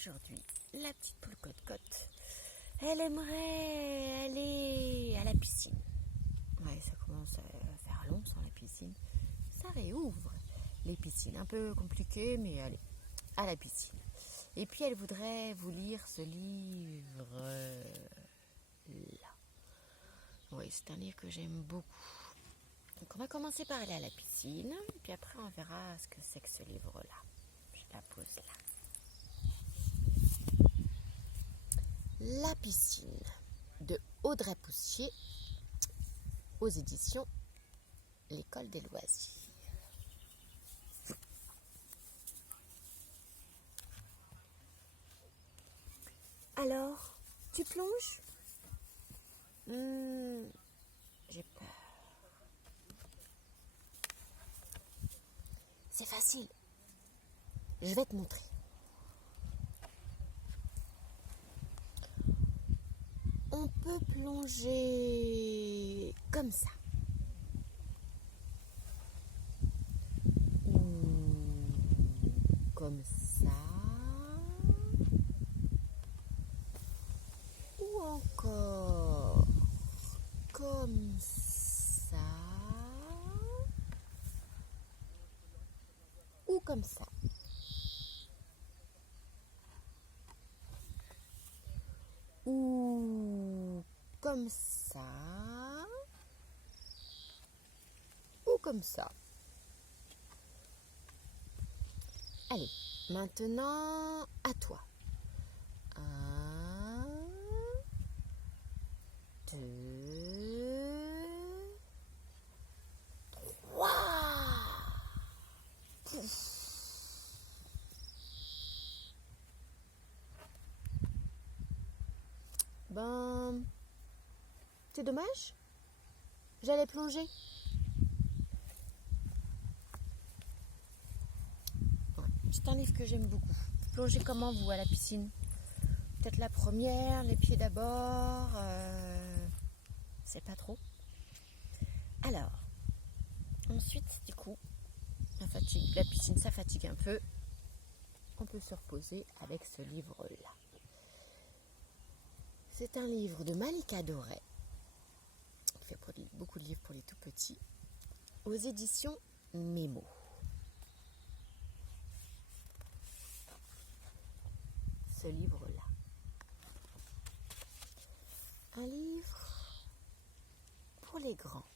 aujourd'hui, la petite poule Cote-Cote, elle aimerait aller à la piscine. Ouais, ça commence à faire long sans la piscine. Ça réouvre les piscines. Un peu compliqué, mais allez, à la piscine. Et puis elle voudrait vous lire ce livre-là. Oui, c'est un livre que j'aime beaucoup. Donc on va commencer par aller à la piscine, puis après on verra ce que c'est que ce livre-là. Je la pose là. La piscine de Audrey Poussier aux éditions L'École des loisirs. Alors, tu plonges ? J'ai peur. C'est facile. Je vais te montrer. On peut plonger comme ça. Ou comme ça. Ou encore comme ça. Ou comme ça. Ou comme ça. Ou comme ça. Allez, maintenant à toi. 1, 2, 3. Ben, c'est dommage. J'allais plonger. Ouais, c'est un livre que j'aime beaucoup. Vous plongez comment, vous, à la piscine ? Peut-être la première, les pieds d'abord. C'est pas trop. Alors, ensuite, du coup, la piscine, ça fatigue un peu. On peut se reposer avec ce livre-là. C'est un livre de Malika Doré. Il fait beaucoup de livres pour les tout petits. Aux éditions Mémo. Ce livre-là. Un livre pour les grands.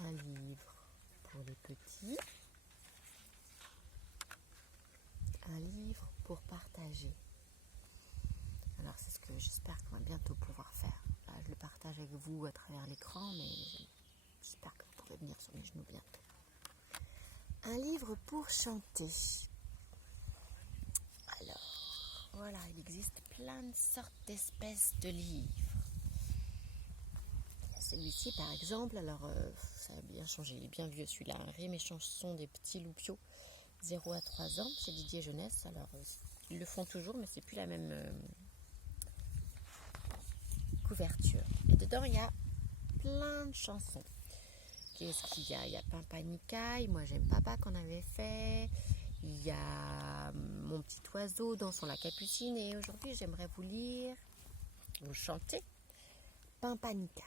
Un livre pour les petits. Un livre pour partager. Alors c'est ce que j'espère qu'on va bientôt pouvoir faire. Là, je le partage avec vous à travers l'écran, mais j'espère que vous pourrez venir sur mes genoux bientôt. Un livre pour chanter. Alors, voilà, il existe plein de sortes d'espèces de livres. Il y a celui-ci par exemple, alors ça a bien changé, il est bien vieux celui-là. Rime et chanson des petits loupiaux, 0 à 3 ans, c'est Didier Jeunesse. Alors ils le font toujours, mais c'est plus la même couverture. Et dedans, il y a plein de chansons. Qu'est-ce qu'il y a ? Il y a Pimpanicaille, moi j'aime Papa qu'on avait fait. Il y a Mon petit oiseau dansant la capucine. Et aujourd'hui, j'aimerais vous chanter Pimpanicaille.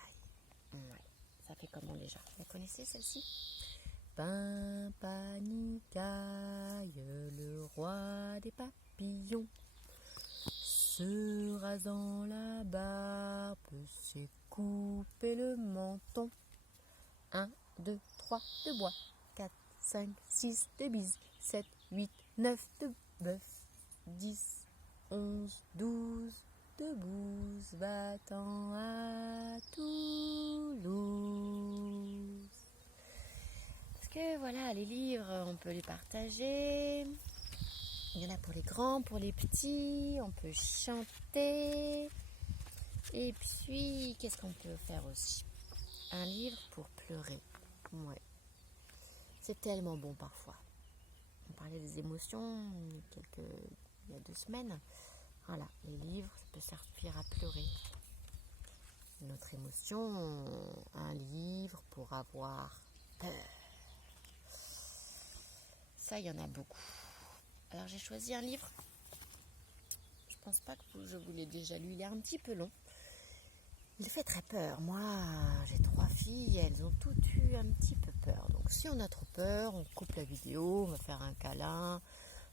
Ouais, ça fait comment déjà ? Vous connaissez celle-ci ? Pimpanicaille, le roi des papillons, se rasant la barbe, s'est coupé le menton. 1, 2, 3 de bois, 4, 5, 6 de bise, 7, 8, 9 de bœuf, 10, 11, 12 de bouse, va-t'en à Toulouse. Parce que voilà, les livres, on peut les partager. Il y en a pour les grands, pour les petits, on peut chanter. Et puis, qu'est-ce qu'on peut faire aussi ? Un livre pour pleurer. Ouais. C'est tellement bon parfois. On parlait des émotions il y a 2 semaines. Voilà, les livres, ça peut servir à pleurer. Une autre émotion, un livre pour avoir peur. Ça, il y en a beaucoup. Alors j'ai choisi un livre. Je pense pas que je vous l'ai déjà lu. Il est un petit peu long. Il fait très peur. Moi, j'ai 3 filles. Elles ont toutes eu un petit peu peur. Donc si on a trop peur, on coupe la vidéo, on va faire un câlin.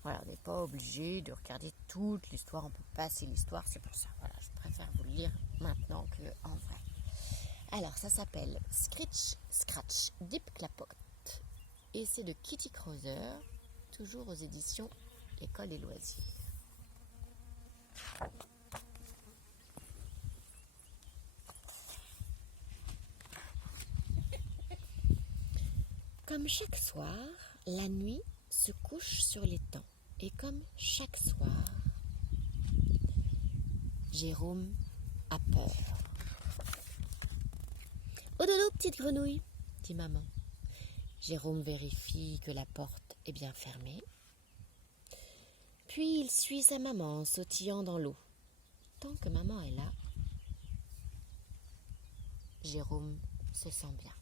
Voilà, on n'est pas obligé de regarder toute l'histoire. On peut passer l'histoire. C'est pour ça. Voilà, je préfère vous le lire maintenant qu'en vrai. Alors, ça s'appelle Scritch Scratch Dip Clapote. Et c'est de Kitty Krauser, toujours aux éditions École des loisirs. Comme chaque soir, la nuit se couche sur l'étang. Et comme chaque soir, Jérôme a peur. « Au dodo, petite grenouille !» dit maman. Jérôme vérifie que la porte est bien fermée. Puis il suit sa maman en sautillant dans l'eau. Tant que maman est là, Jérôme se sent bien.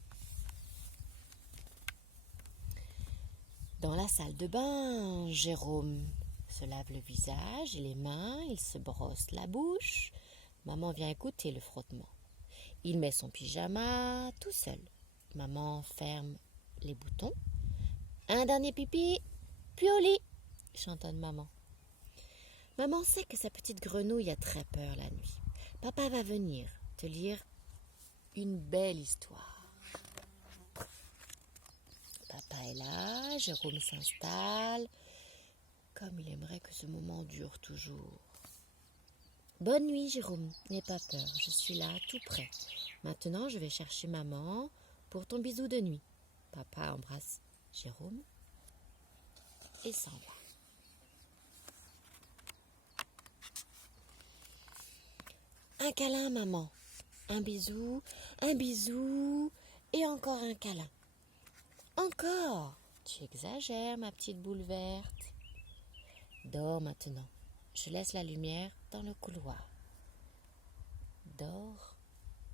Dans la salle de bain, Jérôme se lave le visage et les mains, il se brosse la bouche. Maman vient écouter le frottement. Il met son pyjama tout seul. Maman ferme les boutons. Un dernier pipi, puis au lit, chantonne maman. Maman sait que sa petite grenouille a très peur la nuit. Papa va venir te lire une belle histoire. Papa est là, Jérôme s'installe, comme il aimerait que ce moment dure toujours. Bonne nuit, Jérôme, n'aie pas peur, je suis là, tout près. Maintenant, je vais chercher maman pour ton bisou de nuit. Papa embrasse Jérôme et s'en va. Un câlin, maman. Un bisou et encore un câlin. Encore! Tu exagères, ma petite boule verte. Dors maintenant. Je laisse la lumière dans le couloir. Dors,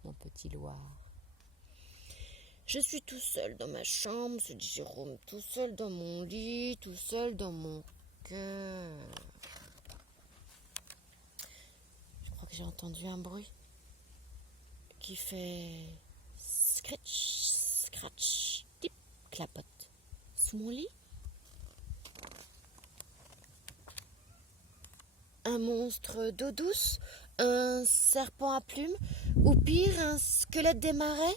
mon petit Loir. Je suis tout seul dans ma chambre, se dit Jérôme, tout seul dans mon lit, tout seul dans mon cœur. Je crois que j'ai entendu un bruit qui fait scratch, scratch, dip, clapote. Sous mon lit, un monstre d'eau douce, un serpent à plumes, ou pire, un squelette des marais.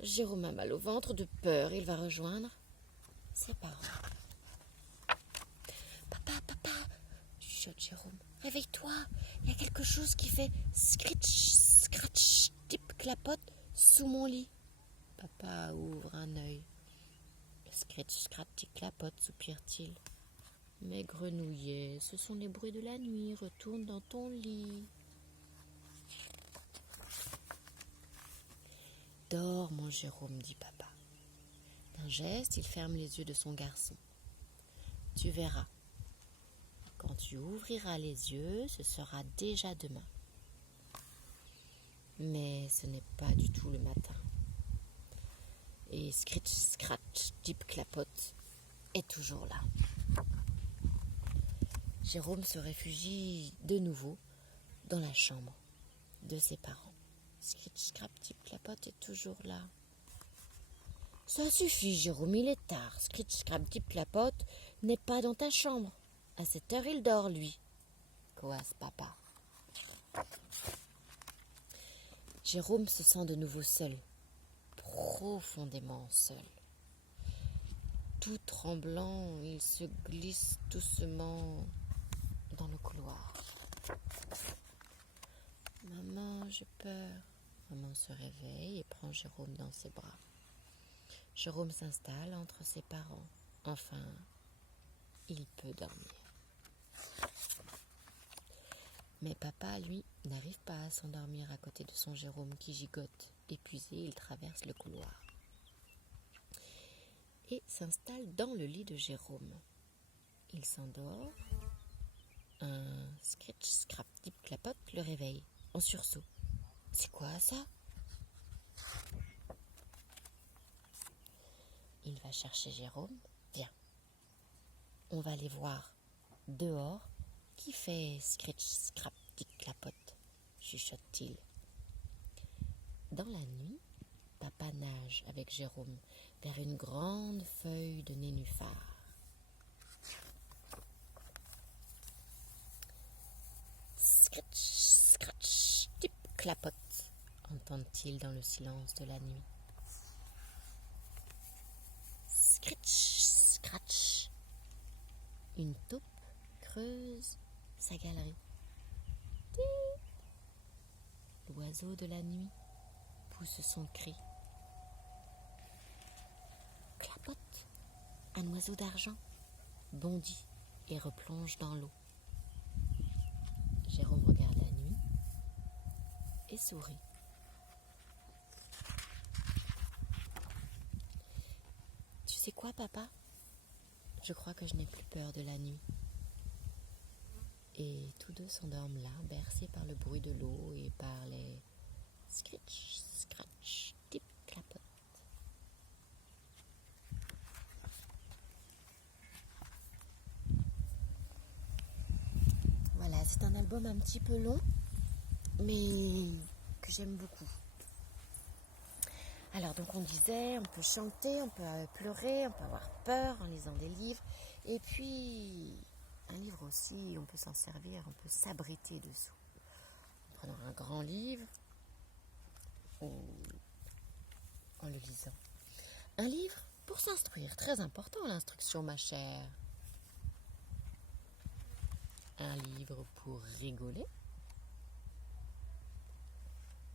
Jérôme a mal au ventre de peur. Il va rejoindre ses parents. Papa, chuchote Jérôme, réveille-toi. Il y a quelque chose qui fait scritch, scratch, dip, clapote sous mon lit. Papa ouvre un œil. Scratch, scratch, clapote, soupire-t-il. Mais grenouillet, ce sont les bruits de la nuit. Retourne dans ton lit. Dors, mon Jérôme, dit papa. D'un geste, il ferme les yeux de son garçon. Tu verras. Quand tu ouvriras les yeux, ce sera déjà demain. Mais ce n'est pas du tout le matin. Et scritch, scratch, dip, clapote est toujours là. Jérôme se réfugie de nouveau dans la chambre de ses parents. Scritch, scrap, dip, clapote est toujours là. Ça suffit, Jérôme, il est tard. Scritch, scrap, dip, clapote n'est pas dans ta chambre. À cette heure, il dort, lui. Coasse papa. Jérôme se sent de nouveau seul. Profondément seul. Tout tremblant, il se glisse doucement dans le couloir. Maman, j'ai peur. Maman se réveille et prend Jérôme dans ses bras. Jérôme s'installe entre ses parents. Enfin, il peut dormir. Mais papa, lui, n'arrive pas à s'endormir à côté de son Jérôme qui gigote. Épuisé, il traverse le couloir et s'installe dans le lit de Jérôme. Il s'endort. Un scratch, scrap, dip, clapote le réveille en sursaut. C'est quoi ça? Il va chercher Jérôme. Viens, on va aller voir Dehors, qui fait scritch, scrap, tic, clapote, chuchote-t-il. Dans la nuit, papa nage avec Jérôme vers une grande feuille de nénuphar. Scratch, scratch, tip, clapote, entend-il dans le silence de la nuit. Scratch, scratch, une taupe creuse sa galerie. L'oiseau de la nuit pousse son cri. Clapote, un oiseau d'argent bondit et replonge dans l'eau. Jérôme regarde la nuit et sourit. Tu sais quoi, papa? Je crois que je n'ai plus peur de la nuit. Et tous deux s'endorment là, bercés par le bruit de l'eau et par les scratch, scratch, tip, clapote. Voilà, c'est un album un petit peu long, mais que j'aime beaucoup. Alors, donc on disait, on peut chanter, on peut pleurer, on peut avoir peur en lisant des livres. Et puis, un livre aussi, on peut s'en servir, on peut s'abriter dessous. En prenant un grand livre ou en le lisant. Un livre pour s'instruire, très important l'instruction, ma chère. Un livre pour rigoler.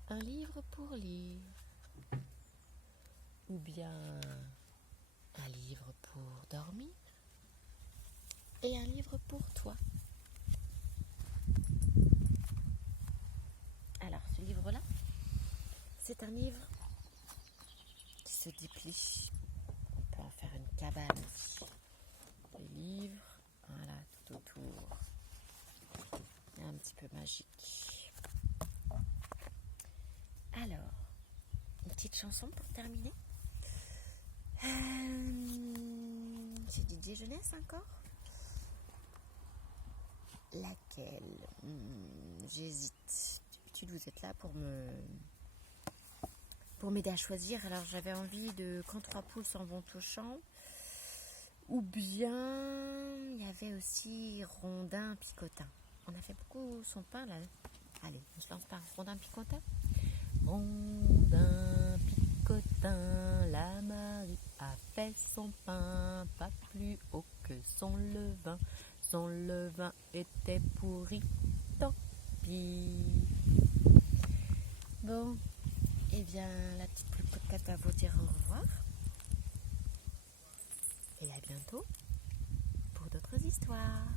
Un livre pour lire. Ou bien un livre pour dormir. Et un livre pour toi. Alors, ce livre-là, c'est un livre qui se déplie. On peut en faire une cabane aussi. Les livres, voilà, tout autour. Un petit peu magique. Alors, une petite chanson pour terminer. C'est Didier Jeunesse encore? Laquelle? J'hésite. D'habitude, vous êtes là pour m'aider à choisir. Alors, j'avais envie de Quand trois poules s'en vont au champ. Ou bien, il y avait aussi Rondin Picotin. On a fait beaucoup son pain, là. Allez, on se lance par Rondin Picotin. Rondin Picotin, la Marie a fait son pain, pas plus haut que son levain. Son levain était pourri, tant pis. Bon, eh bien, la petite Picotin va vous dire au revoir. Et à bientôt pour d'autres histoires.